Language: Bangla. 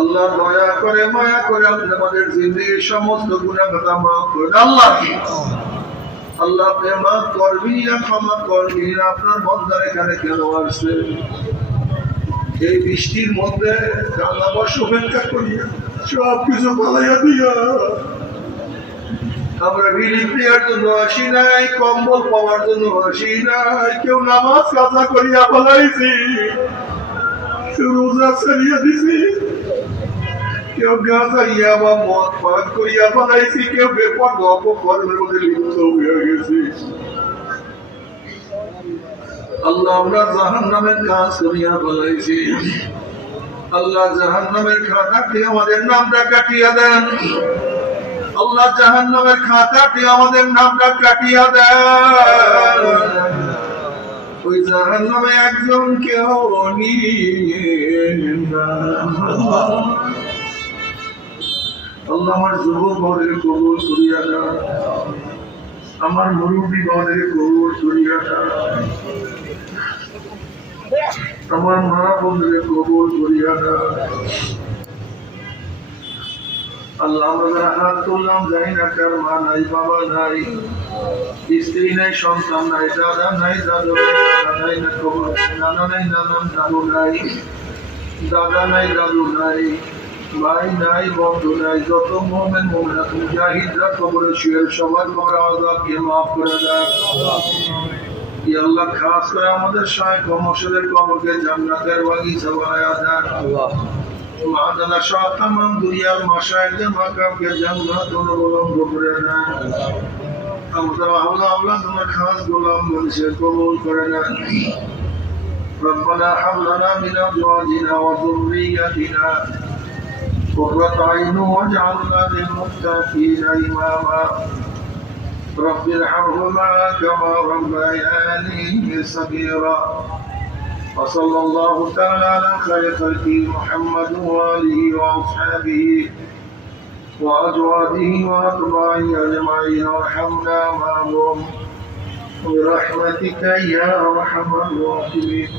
আল্লাহ দয়া করে মায়া করে আপনি আমাদের জিন্দেগির সমস্ত গুনাহ খাতা মাফ করে দেন। আল্লাহ আপনি মাফ করবি না, ক্ষমা করবি না। আপনার বন্দার এখানে কেন আসছে? এই বৃষ্টির মধ্যে রান্না বর্ষ অপেক্ষা করিয়া সব কিছু পালাইয়া দিয়া আমরা রিলিফ নেওয়ার জন্য আসি নাই, কম্বল পাওয়ার জন্য আসি নাই। কেউ নামাজ কাজা করিয়া পালাইছি, কেউ রোজা ছাড়িয়া দিছি, কেউ গাঁজা ইয়া বা মদ পান করিয়া পালাইছি, কেউ বেপর অপকর্মের মধ্যে লিপ্ত হয়ে গেছি। আল্লাহ আমরা জাহান্নামের কাজ করিয়া পালাইছি। আল্লাহ জাহান্নামের খাতাটি আমাদের নামটা কাটিয়া দেন। আল্লাহ জাহান্নামের খাতাটি আমাদের নামটা কাটিয়া দেন। ওই জাহান্নামে একজন কেউ নিয়েন না। আল্লাহ আমার যুবক বদের কবুল করিয়া দেন, আমার মুরব্বী বদের কবুল করিয়া দেন, আমার মা বোনদের কবুল করিয়া দেন। আল্লাহ আমরা হাত তুললাম, জানি না কার মা নাই, বাবা নাই, স্ত্রী নাই, সন্তান নাই, দাদা নাই, দাদু নাই, নানা নাই, নানান দাদু নাই, দাদা নাই, দাদু নাই, ভাই নাই, বন্ধু নাই। যত মুমিন মুমিনাত মুজাহিদরা কবরে শুয়ে সবার কবরে আযাবকে মাফ করে দেন। ইয়া আল্লাহ খাস করে আমাদের শায়েখ ও মুর্শিদের কবরকে জান্নাতের বাগিচা বানায়া দেন। মাদানা শাহ তামাম দুনিয়ার মাশায়েখদের মাকামকে জান্নাত অনুবলম্ব করে নেন। আমরা আওলাদ তোমার খাস গোলাম মানুষের কবুল করে নেন। ربنا هب لنا من ازواجنا وذرياتنا قرة اعين واجعلنا للمتقين اماما رب ارحمهما كما ربياني صغيرا وصلى الله تعالى على خير خلقه محمد واله واصحابه وازواجه واتباعه اجمعين وارحمنا معهم برحمتك يا ارحم الراحمين.